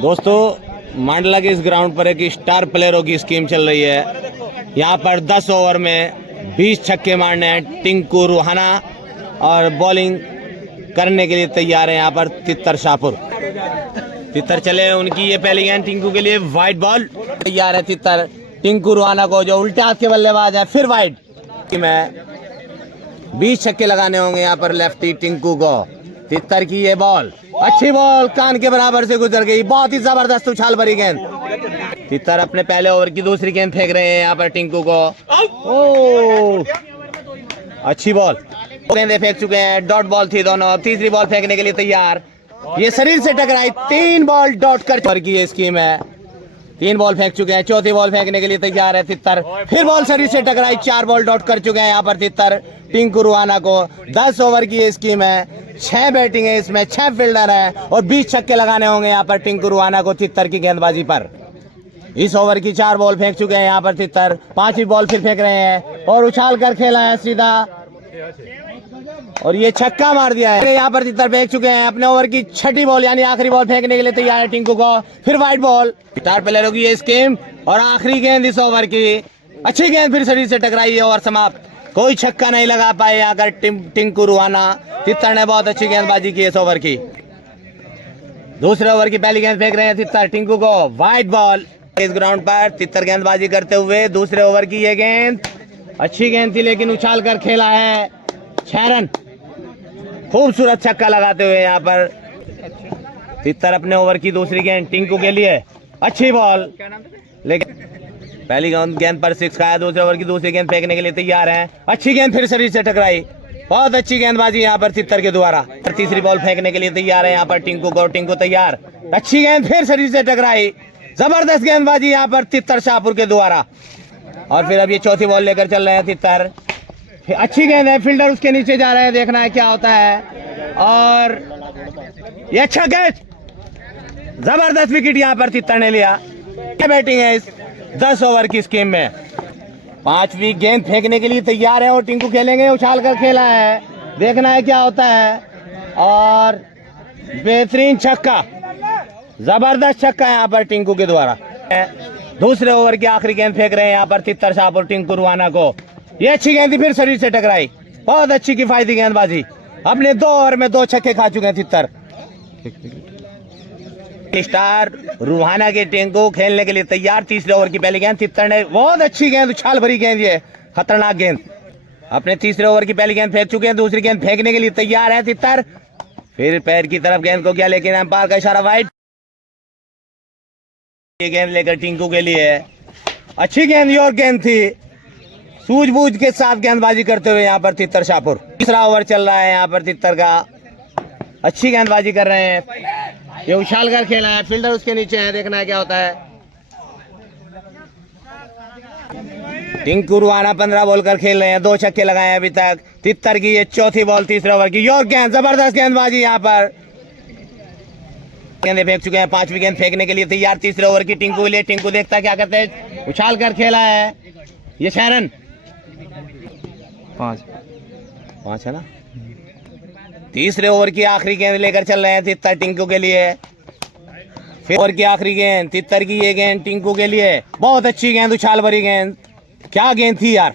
दोस्तों मांडला के इस ग्राउंड पर एक स्टार प्लेयरों की स्कीम चल रही है। यहाँ पर 10 ओवर में 20 छक्के मारने हैं टिंकू रूहाना और बॉलिंग करने के लिए तैयार है यहाँ पर तितर शाहपुर। तितर चले उनकी ये पहली गेंद टिंकू के लिए वाइड बॉल तैयार है। तितर टिंकू रूहाना को जो उल्टे हाथ के बल्लेबाज है फिर वाइड में 20 छक्के लगाने होंगे यहाँ पर लेफ्टी टिंकू को। तितर की ये बॉल अच्छी बॉल कान के बराबर से गुजर गई, बहुत ही जबरदस्त उछाल भरी गेंद। तितर अपने पहले ओवर की दूसरी गेंद फेंक रहे हैं यहाँ पर टिंकू को। ओ अच्छी बॉल, गेंदें फेंक चुके हैं, डॉट बॉल थी दोनों। अब तीसरी बॉल फेंकने के लिए तैयार, ये शरीर से टकराई, 3 बॉल डॉट कर की ये स्कीम है। 3 बॉल फेंक चुके हैं, चौथी बॉल फेंकने के लिए तैयार है तितर। फिर बॉल शरीर से टकराई, 4 बॉल डॉट कर चुके हैं यहाँ पर तितर टिंकू रूहाना को। 10 ओवर की ये स्कीम है, 6 बैटिंग है इसमें, 6 फील्डर है और 20 छक्के लगाने होंगे यहाँ पर टिंकू रूहाना को तितर की गेंदबाजी पर। इस ओवर की 4 बॉल फेंक चुके हैं यहाँ पर तितर, 5वीं बॉल फिर फेंक रहे हैं और उछाल कर खेला है सीधा और ये छक्का मार दिया है। यहाँ पर तितर फेंक चुके हैं अपने ओवर की 6ठी बॉल यानी आखिरी बॉल फेंकने के लिए तैयार है टिंकू को। फिर वाइड बॉल, स्टार प्लेयरों की ये स्कीम और आखिरी गेंद इस ओवर की। अच्छी गेंद फिर शरीर से टकराई है और समाप्त, कोई छक्का नहीं लगा पाए अगर टिंकू रूहाना। तितर ने बहुत अच्छी गेंदबाजी की इस ओवर की। दूसरे ओवर की पहली गेंद फेंक रहे हैं तितर टिंकू को, वाइड बॉल। इस ग्राउंड पर तितर गेंदबाजी करते हुए दूसरे ओवर की ये गेंद अच्छी गेंद थी लेकिन उछाल कर खेला है 6 रन। खूबसूरत छक्का लगाते हुए यहाँ पर तितर अपने ओवर की दूसरी गेंद टिंकू के लिए, अच्छी बॉल लेकिन पहली गेंद पर 6 खाया। दूसरे ओवर की दूसरी गेंद फेंकने के लिए तैयार हैं, अच्छी गेंद फिर शरीर से टकराई, बहुत अच्छी गेंदबाजी यहाँ पर तितर के द्वारा। तीसरी बॉल फेंकने के लिए तैयार है यहाँ पर टिंकू को, टिंकू तैयार, अच्छी गेंद फिर शरीर से टकराई, जबरदस्त गेंदबाजी यहाँ पर तितर शाहपुर के द्वारा। और फिर अब ये चौथी बॉल लेकर चल रहे हैं तितर, अच्छी गेंद है, फील्डर उसके नीचे जा रहे हैं, देखना है क्या होता है। और ये अच्छा कैच, जबरदस्त विकेट यहाँ पर तितर ने लिया। क्या बैटिंग है इस 10 ओवर की स्कीम में। 5वीं गेंद फेंकने के लिए तैयार है और टिंकू खेलेंगे, उछाल कर खेला है, देखना है क्या होता है। और बेहतरीन छक्का, जबरदस्त छक्का है यहाँ पर टिंकू के द्वारा। दूसरे ओवर की आखिरी गेंद फेंक रहे हैं यहाँ पर तितर शाहपुर टिंकू रूहाना को। ये अच्छी गेंद थी फिर शरीर से टकराई, बहुत अच्छी किफायती गेंदबाजी। अपने 2 ओवर में 2 छक्के खा चुके हैं तितर। स्टार रूहाना के टिंकू खेलने के लिए तैयार। तीसरे ओवर की पहली गेंद तितर ने, बहुत अच्छी गेंद, उछाल भरी गेंद, ये खतरनाक गेंद। अपने तीसरे ओवर की पहली गेंद फेंक चुके हैं, दूसरी गेंद फेंकने के लिए तैयार है तितर। फिर पैर की तरफ गेंद को किया लेकिन अंपायर का इशारा वाइड। ये गेंद लेकर टिंकू के लिए, अच्छी गेंद और गेंद थी, सूझबूझ के साथ गेंदबाजी करते हुए यहाँ पर तितर शाहपुर। तीसरा ओवर चल रहा है यहाँ पर तितर का, अच्छी गेंदबाजी कर रहे हैं, ये उछाल कर खेला है, फील्डर उसके नीचे है, देखना है क्या होता है। टिंकू रूहाना 15 बॉल कर खेल रहे हैं, 2 छक्के लगाए हैं अभी तक। तितर की ये चौथी बॉल तीसरे ओवर की, और गेंद, जबरदस्त गेंदबाजी यहाँ पर। गेंदें फेंक चुके हैं, 5वीं गेंद फेंकने के लिए तैयार तीसरे ओवर की टिंकू के लिए। टिंकू देखता है क्या करते हैं, उछाल कर खेला है, ये 6 रन। 5 है ना। तीसरे ओवर की आखिरी गेंद लेकर चल रहे हैं तितर टिंकू के लिए। फिर ओवर की आखिरी गेंद तितर की ये गेंद टिंकू के लिए, बहुत अच्छी गेंद, उछाल भरी गेंद, क्या गेंद थी यार।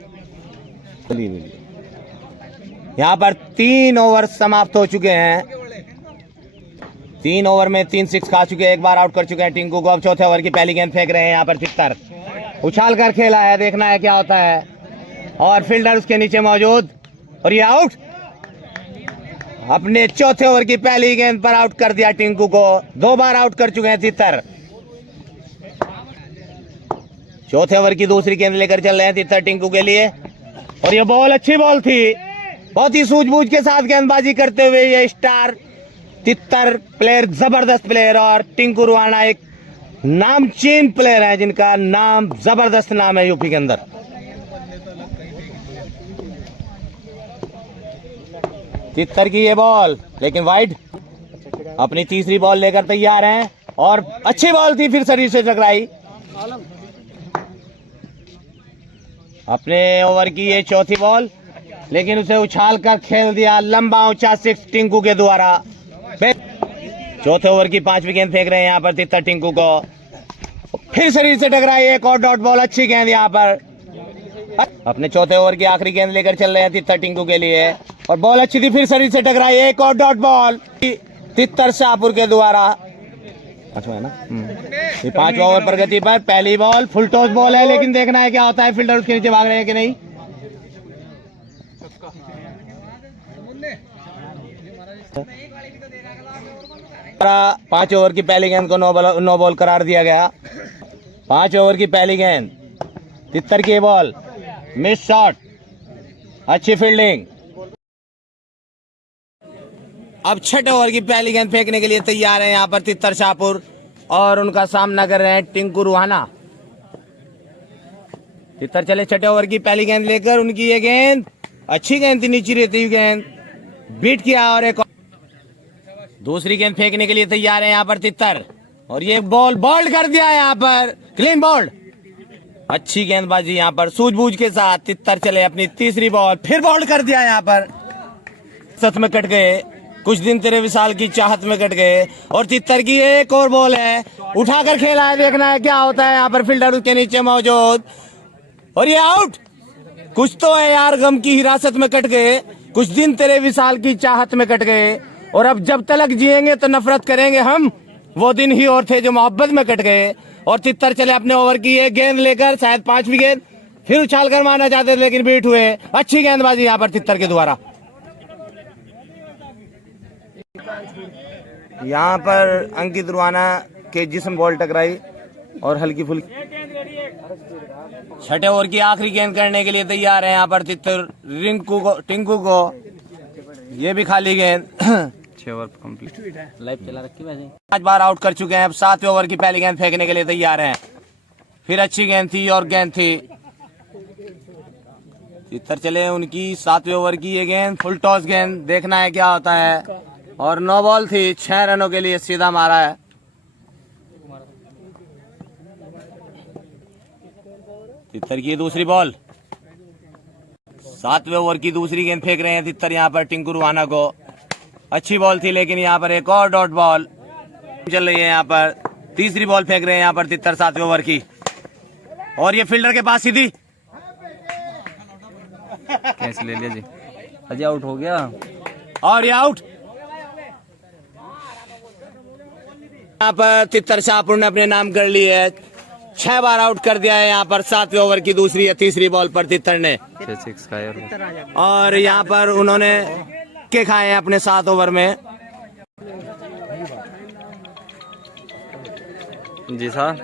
यहाँ पर 3 ओवर समाप्त हो चुके हैं, 3 ओवर में 3 6 खा चुके हैं, 1 बार आउट कर चुके हैं टिंकू को। अब चौथे ओवर की पहली गेंद फेंक रहे हैं यहाँ पर तितर, उछाल कर खेला है, देखना है क्या होता है। और फील्डर उसके नीचे मौजूद और ये आउट। अपने चौथे ओवर की पहली गेंद पर आउट कर दिया टिंकू को, 2 बार आउट कर चुके हैं तितर। चौथे ओवर की दूसरी गेंद लेकर चल रहे हैं तितर टिंकू के लिए और ये बॉल अच्छी बॉल थी, बहुत ही सूझबूझ के साथ गेंदबाजी करते हुए ये स्टार तितर प्लेयर, जबरदस्त प्लेयर। और टिंकू रूहाना एक नामचीन प्लेयर है जिनका नाम, जबरदस्त नाम है यूपी के अंदर। तितर की ये बॉल लेकिन वाइड, अपनी तीसरी बॉल लेकर तैयार हैं और अच्छी बॉल थी फिर शरीर से टकराई। अपने ओवर की ये चौथी बॉल लेकिन उसे उछाल कर खेल दिया, लंबा ऊंचा 6 टिंकू के द्वारा। चौथे ओवर की 5वीं गेंद फेंक रहे हैं यहाँ पर तितर टिंकू को, फिर शरीर से टकराई एक और डॉट बॉल, अच्छी गेंद यहाँ पर। अपने चौथे ओवर की आखिरी गेंद लेकर चल रहे हैं तितर टिंकू के लिए, और बॉल अच्छी थी, फिर शरीर से टकराई एक और डॉट बॉल तितर शाहपुर के द्वारा। पांचवा है ना, ये 5वां ओवर प्रगति पर पहली बॉल फुल टॉस बॉल है, लेकिन देखना है क्या होता है, फील्डर उसके नीचे भाग रहे हैं कि नहीं। 5 ओवर की पहली गेंद को नो बॉल करार दिया गया। 5 ओवर की पहली गेंद, तितर की बॉल, मिस शॉट, अच्छी फील्डिंग। अब 6 ओवर की पहली गेंद फेंकने के लिए तैयार है यहाँ पर तितर शाहपुर, और उनका सामना कर रहे हैं टिंकू रुहाना। तितर चले 6 ओवर की पहली गेंद लेकर, उनकी ये गेंद अच्छी गेंद थी, नीचे रहती हुई गेंद बीट किया, और एक दूसरी गेंद फेंकने के लिए तैयार है यहाँ पर तितर, और ये बॉल बोल्ड कर दिया है यहाँ पर, क्लीन बोल्ड, अच्छी गेंदबाजी यहाँ पर सूझबूझ के साथ। तितर चले अपनी तीसरी बॉल, फिर बोल्ड कर दिया यहाँ पर, सच में कट गए, कुछ दिन तेरे विशाल की चाहत में कट गए। और तितर की एक और बॉल है, उठाकर खेला है, देखना है क्या होता है यहाँ पर, फील्डर उसके नीचे मौजूद, और ये आउट। कुछ तो है यार, गम की हिरासत में कट गए, कुछ दिन तेरे विशाल की चाहत में कट गए, और अब जब तलक जिएंगे तो नफरत करेंगे हम, वो दिन ही और थे जो मोहब्बत में कट गए। और तितर चले अपने ओवर की एक गेंद लेकर, शायद 5वीं गेंद, फिर उछाल कर मारना चाहते थे लेकिन बीट हुए, अच्छी गेंदबाजी यहाँ पर तितर के द्वारा। यहाँ पर अंकित रुहाना के जिस्म बॉल टकराई और हल्की फुल्की। 6 ओवर की आखिरी गेंद करने के लिए तैयार है यहाँ पर तितर टिंकू को, ये भी खाली गेंद। 6 ओवर कंप्लीट, लाइव चला रखी वैसे 5 बार आउट कर चुके हैं। अब 7वें ओवर की पहली गेंद फेंकने के लिए तैयार हैं, फिर अच्छी गेंद थी और गेंद थी। तितर चले उनकी 7वें ओवर की ये गेंद फुल टॉस गेंद, देखना है क्या होता है, और 9 बॉल थी, 6 रनों के लिए सीधा मारा है। तितर की दूसरी बॉल, 7वें ओवर की दूसरी गेंद फेंक रहे हैं तितर यहाँ पर टिंकू रुहाना को, अच्छी बॉल थी, लेकिन यहाँ पर एक और डॉट बॉल चल रही है। यहाँ पर तीसरी बॉल फेंक रहे हैं यहाँ पर तितर 7वें ओवर की, और ये फील्डर के पास सीधी कैच ले लिया जी, अजय आउट हो गया, और ये आउट। यहाँ पर तितर शाहपुर ने अपने नाम कर ली है, 6 बार आउट कर दिया है यहाँ पर 7वें ओवर की दूसरी या तीसरी बॉल पर तितर ने, 6 का, और यहाँ पर उन्होंने के खाए हैं अपने 7 ओवर में। जी सर।